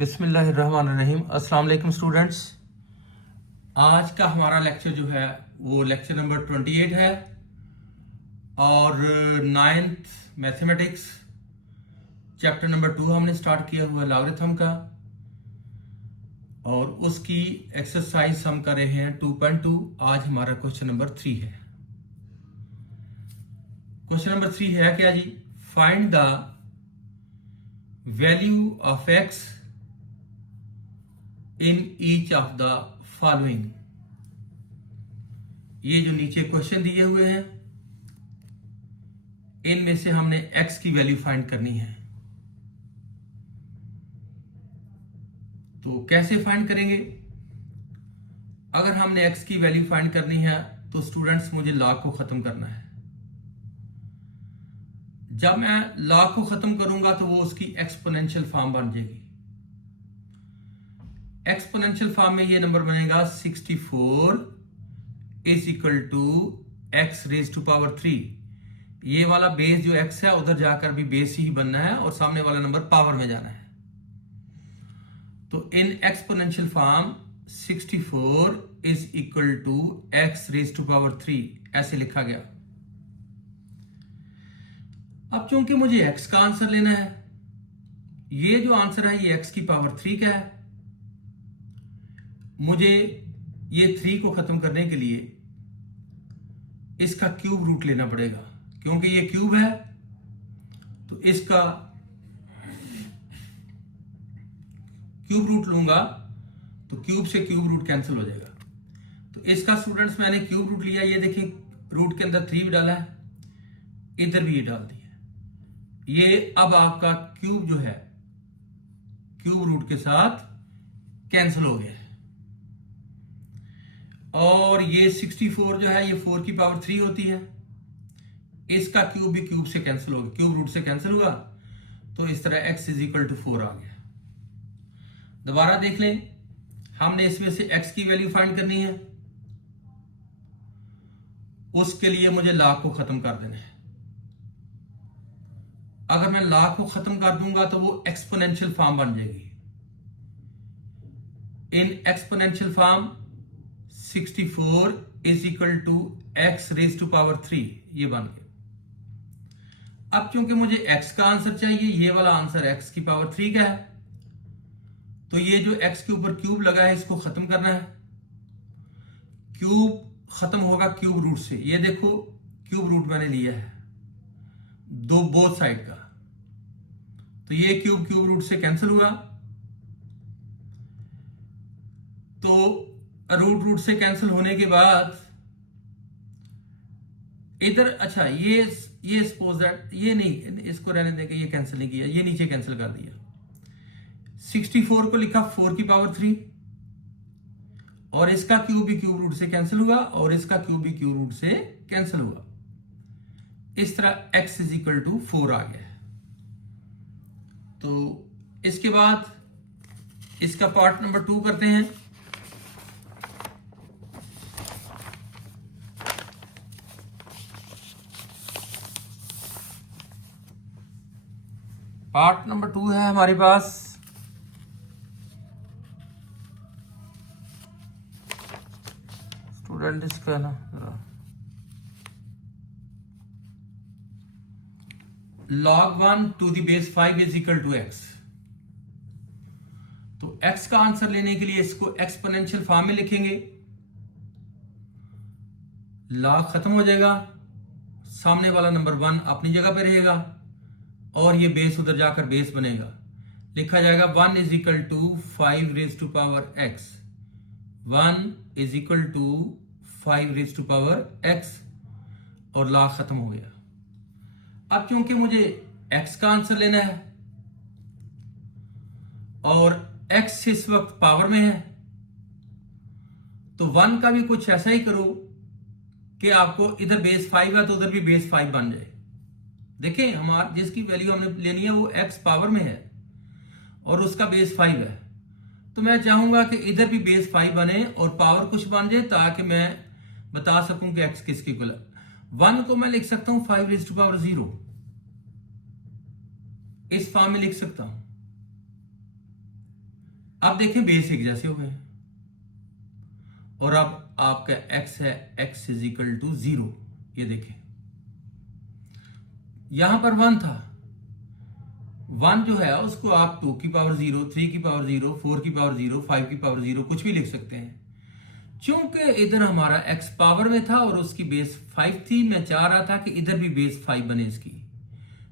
बिस्मिल्लाहिर्रहमानिर्रहीम। अस्सलाम वालेकुम स्टूडेंट्स। आज का हमारा लेक्चर जो है वो लेक्चर नंबर 28 है और 9th मैथमेटिक्स चैप्टर नंबर 2 हमने स्टार्ट किया हुआ है लॉगरिथम का, और उसकी एक्सरसाइज हम कर रहे हैं 2.2। आज हमारा क्वेश्चन नंबर 3 है। क्वेश्चन नंबर 3 है क्या जी? Find the value of x in each of the following. ये जो नीचे क्वेश्चन दिए हुए हैं इनमें से हमने x की वैल्यू फाइंड करनी है। तो कैसे फाइंड करेंगे? अगर हमने x की वैल्यू फाइंड करनी है तो स्टूडेंट्स मुझे लॉग को खत्म करना है। जब मैं लॉग को खत्म करूंगा तो वो उसकी एक्सपोनेंशियल फॉर्म बन जाएगी। एक्सपोनेंशियल फॉर्म में ये नंबर बनेगा 64 is equal to x raise to power 3। ये वाला बेस जो x है उधर जाकर भी बेस ही बनना है और सामने वाला नंबर पावर में जाना है। तो in exponential form 64 is equal to x raise to power 3 ऐसे लिखा गया। अब चूंकि मुझे x का आंसर लेना है, ये जो आंसर है ये x की पावर 3 का है। मुझे ये 3 को खत्म करने के लिए इसका क्यूब रूट लेना पड़ेगा, क्योंकि ये क्यूब है तो इसका क्यूब रूट लूंगा तो क्यूब से क्यूब रूट कैंसिल हो जाएगा। तो इसका स्टूडेंट्स मैंने क्यूब रूट लिया। ये देखिए रूट के अंदर 3 भी डाला है, इधर भी ये डाल दिया। ये अब आपका क्यूब जो है क्यूब रूट के साथ कैंसिल हो गया है। और ये 64 जो है ये 4 की पावर 3 होती है। इसका क्यूब भी क्यूब से कैंसिल हो गया, क्यूब रूट से कैंसिल हुआ। तो इस तरह x इज इक्वल टू 4 आ गया। दोबारा देख लें, हमने इसमें से x की वैल्यू फाइंड करनी है। उसके लिए मुझे लॉग को खत्म कर देना है। अगर मैं लॉग को खत्म कर दूंगा तो वो एक्सपोनेंशियल फॉर्म बन जाएगी। In exponential form 64 is equal to x raise to power 3 ये बन गया। अब चूंकि मुझे x का आंसर चाहिए, ये वाला आंसर x की पावर 3 का है, तो ये जो x के ऊपर क्यूब लगा है इसको खत्म करना है। क्यूब खत्म होगा क्यूब रूट से। ये देखो क्यूब रूट मैंने लिया है दो बोथ साइड का, तो ये क्यूब क्यूब रूट से कैंसिल हुआ। तो रूट रूट से कैंसिल होने के बाद इधर, अच्छा ये सपोज दैट ये नहीं, इसको रहने देंगे, ये कैंसिल नहीं किया, ये नीचे कैंसिल कर दिया। 64 को लिखा 4 की पावर 3 और इसका क्यूब भी क्यूब रूट से कैंसिल हुआ और इसका क्यूब भी क्यूब रूट से कैंसिल हुआ। इस तरह x इज इक्वल टू 4 आ गया। तो इसके बाद इसका पार्ट नंबर 2 करते हैं। पार्ट नंबर 2 है हमारे पास। स्टूडेंट इसका ना log 1 to the base 5 is equal to x। तो x का आंसर लेने के लिए इसको एक्सपोनेंशियल फॉर्म में लिखेंगे। log खत्म हो जाएगा, सामने वाला नंबर 1 अपनी जगह पे रहेगा और ये बेस उधर जाकर बेस बनेगा। लिखा जाएगा 1 is equal to 5 raise to power x। 1 is equal to 5 raise to power x और log खत्म हो गया। अब क्योंकि मुझे x का आंसर लेना है और x इस वक्त पावर में है, तो 1 का भी कुछ ऐसा ही करो कि आपको इधर बेस 5 है तो उधर भी बेस 5 बन जाए। देखिए हमारा जिसकी वैल्यू हमने लेनी है वो x पावर में है और उसका बेस 5 है, तो मैं चाहूंगा कि इधर भी बेस 5 बने और पावर कुछ बन जाए ताकि मैं बता सकूं कि x किसकी इक्वल है। 1 को मैं लिख सकता हूं 5 रेज़ टू पावर 0, इस फॉर्म में लिख सकता हूं। अब देखें बेस एक जैसे हो गए और अब आपका x है x इज इक्वल टू 0। ये देखें यहां पर 1 था, 1 जो है उसको आप 2 की पावर 0, 3 की पावर 0, 4 की पावर 0, 5 की पावर 0 कुछ भी लिख सकते हैं। चूंकि इधर हमारा x पावर में था और उसकी बेस 5 थी, मैं चाह रहा था कि इधर भी बेस 5 बने इसकी,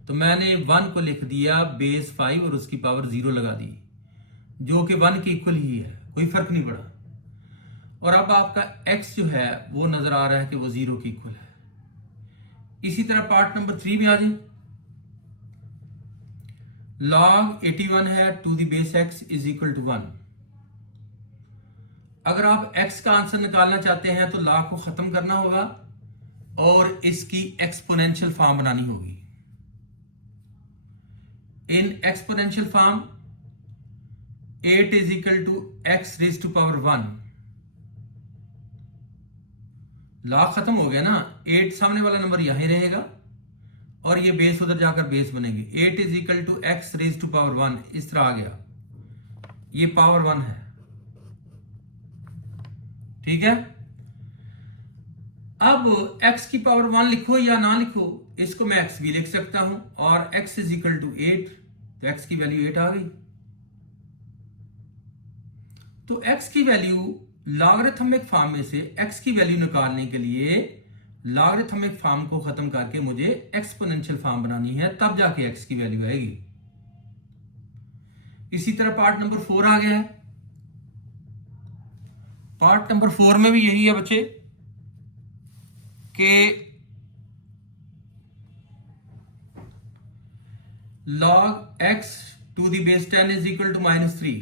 तो मैंने 1 को लिख दिया बेस 5 और उसकी पावर 0 लगा दी, जो कि 1 के इक्वल ही है, कोई फर्क नहीं पड़ा। और अब आपका x जो है वो नजर आ रहा है कि वो 0 के इक्वल है। इसी तरह पार्ट नंबर 3 में आ जाए, log 81 है to the base x is equal to 1। अगर आप x का आंसर निकालना चाहते हैं तो log को खत्म करना होगा और इसकी एक्सपोनेंशियल फॉर्म बनानी होगी। In exponential form 8 is equal to x raise to power 1। Log खत्म हो गया ना, 8 सामने वाला नंबर यहीं रहेगा और ये बेस उधर जाकर बेस बनेगी। 8 is equal to x raise to power 1 इस तरह आ गया, ये पावर 1 है, ठीक है। अब x की पावर 1 लिखो या ना लिखो, इसको मैं x भी लिख सकता हूं और x इज इक्वल टू 8, तो x की वैल्यू 8 आ गई। तो x की वैल्यू लॉगरिथमिक फॉर्म में से x की वैल्यू निकालने के लिए लॉगरिथमिक फॉर्म को खत्म करके मुझे एक्सपोनेंशियल फॉर्म बनानी है, तब जाके x की वैल्यू आएगी। इसी तरह पार्ट नंबर 4 आ गया है। पार्ट नंबर 4 में भी यही है बच्चे कि log x to the base 10 is equal to -3।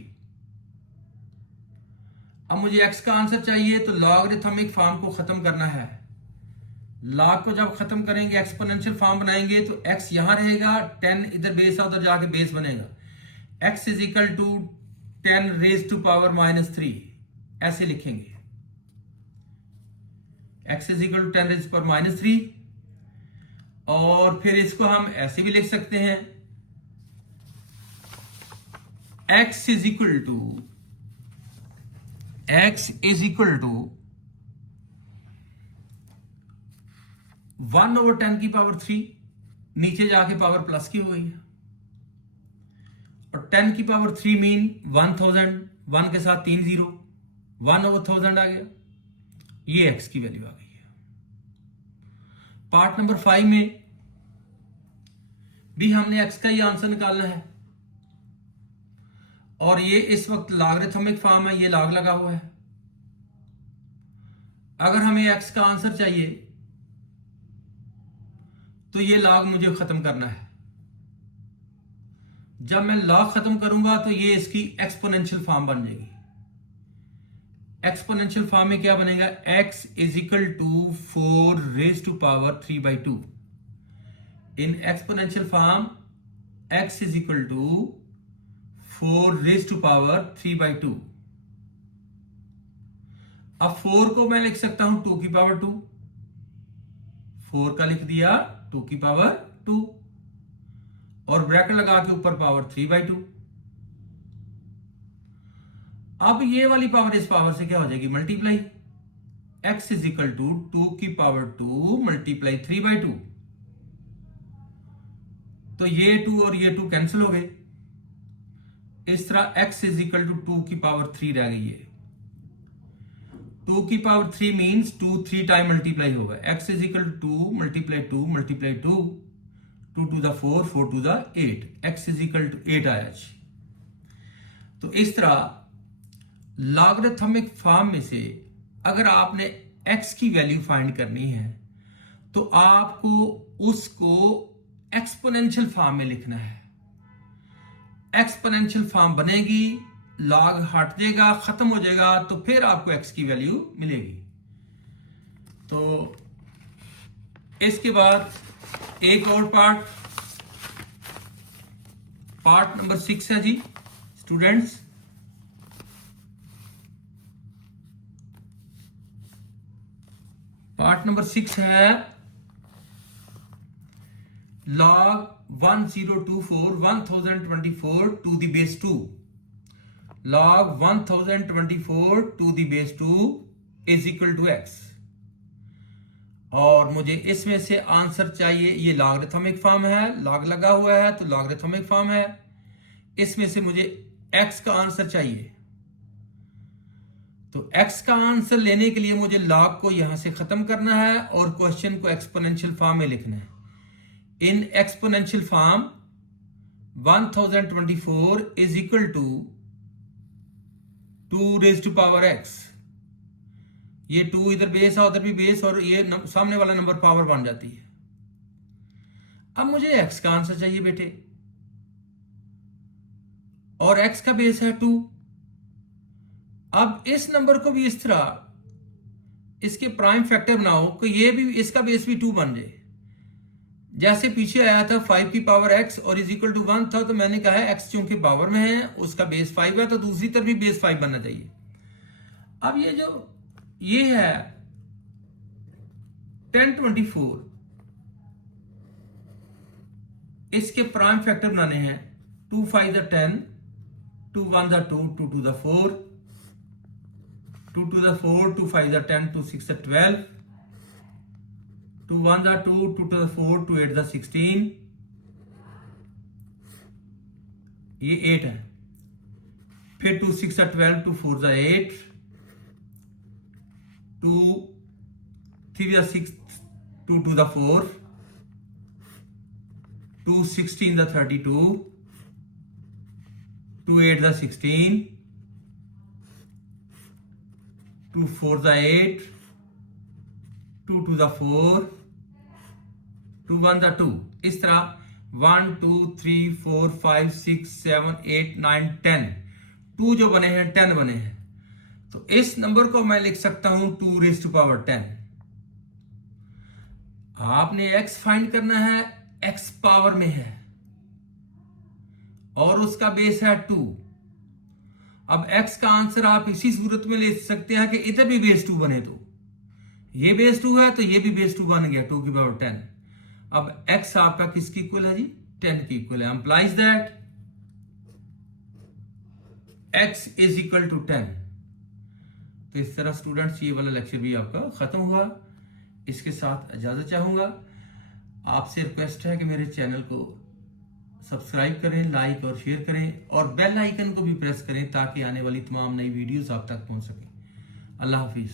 अब मुझे x का आंसर चाहिए तो लॉगरिथमिक फॉर्म को खत्म करना है। लॉग को जब खत्म करेंगे एक्सपोनेंशियल फॉर्म बनाएंगे तो x यहां रहेगा, 10 इधर बेस है उधर जाके बेस बनेगा। x is equal to 10 raise to power -3 ऐसे लिखेंगे। x is equal to 10 raise to power -3 और फिर इसको हम ऐसे भी लिख सकते हैं, x इज इक्वल टू 1/10 की पावर 3, नीचे जाके पावर प्लस की हो गई है, और 10 की पावर 3 मीन 1000, 1 के साथ 3 0, 1/1000 आ गया, ये x की वैल्यू आ गई है। पार्ट नंबर 5 में भी हमने x का ही आंसर निकालना है और ये इस वक्त लॉगरिथमिक फॉर्म है, ये लॉग लगा हुआ है। अगर हमें x का आंसर चाहिए तो ये लॉग मुझे खत्म करना है। जब मैं लॉग खत्म करूंगा तो ये इसकी एक्सपोनेंशियल फॉर्म बन जाएगी। एक्सपोनेंशियल फॉर्म में क्या बनेगा, x is equal to 4 raise to power 3/2। In exponential form x is equal to 4 raise to power 3/2। अब 4 को मैं लिख सकता हूं 2 की पावर 2, 4 का लिख दिया 2 की पावर 2 और ब्रैकेट लगा के ऊपर पावर 3/2। अब ये वाली पावर इस पावर से क्या हो जाएगी, multiply. x is equal to 2 की पावर 2 मल्टीप्लाई 3/2, तो ये 2 और ये 2 कैंसिल हो गए। इस तरह x इज इक्वल टू 2 की पावर 3 रह गई है। 2 की पावर 3 मीन्स 2 3 टाइम मल्टीप्लाई होगा। x is equal to 2 multiply 2 multiply 2, 2 to the 4, 4 to the 8, x is equal to 8 आया। तो इस तरह लॉगरिथमिक फॉर्म में से अगर आपने x की वैल्यू फाइंड करनी है तो आपको उसको एक्सपोनेंशियल फॉर्म में लिखना है। एक्सपोनेंशियल फॉर्म बनेगी, लॉग हट जाएगा, खत्म हो जाएगा, तो फिर आपको x की वैल्यू मिलेगी। तो इसके बाद एक और पार्ट नंबर 6 है जी स्टूडेंट्स। पार्ट नंबर 6 है log 1024 1024 to the base 2। log 1024 to the base 2 is equal to x। और मुझे इसमें से आंसर चाहिए, ये लॉगरिथमिक फॉर्म है, लॉग लगा हुआ है तो लॉगरिथमिक फॉर्म है। इसमें से मुझे x का आंसर चाहिए, तो x का आंसर लेने के लिए मुझे लॉग को यहां से खत्म करना है और क्वेश्चन को एक्सपोनेंशियल फॉर्म में लिखना है। In exponential form 1024 is equal to 2 raise to power x। ये 2 इधर बेस है, उधर भी बेस, और ये सामने वाला नंबर पावर बन जाती है। अब मुझे x का आंसर चाहिए बेटे, और x का बेस है 2। अब इस नंबर को भी इस तरह इसके प्राइम फैक्टर बनाओ कि ये भी, इसका बेस भी 2 बन जाए। जैसे पीछे आया था 5 की पावर x और इज इक्वल टू 1 था, तो मैंने कहा है x चूंकि पावर में है, उसका बेस 5 है, तो दूसरी तरफ भी बेस 5 बनना चाहिए। अब ये है 1024, इसके प्राइम फैक्टर बनाने हैं। 2 5 the 10, 2 1 the 2, 2 2 the 4, 2 2 the 4, 2 5 the 10, 2 6 the 12, 2 1 the 2, 2 2 the 4, 2 8 the 16, ये 8 है। फिर 2 6 the 12, 2 4 the 8, 2 3 the 6, 2 2 the 4, 2 16 the 32, 2 8 the 16, 2 4 the 8, 2 2 the 4, 2 1 the 2। इस तरह 1 2 3 4 5 6 7 8 9 10, 2 जो बने हैं 10 बने हैं। तो इस नंबर को मैं लिख सकता हूं 2 रेज टू पावर 10। आपने x फाइंड करना है, x पावर में है और उसका बेस है 2। अब x का आंसर आप इसी सूरत में ले सकते हैं कि इधर भी बेस 2 बने, तो ये बेस 2 है तो ये भी बेस 2 बन गया, 2 की पावर 10। अब x आपका किसकी इक्वल है जी? 10 की इक्वल है। Implies that x is equal to 10। तो इस तरह स्टूडेंट्स ये वाला लेक्चर भी आपका खत्म हुआ। इसके साथ इजाजत चाहूंगा। आपसे रिक्वेस्ट है कि मेरे चैनल को सब्सक्राइब करें, लाइक और शेयर करें, और बेल आइकन को भी प्रेस करें ताकि आने वाली तमाम नई वीडियोस आप तक पहुंच सकें। अल्लाह हाफिज।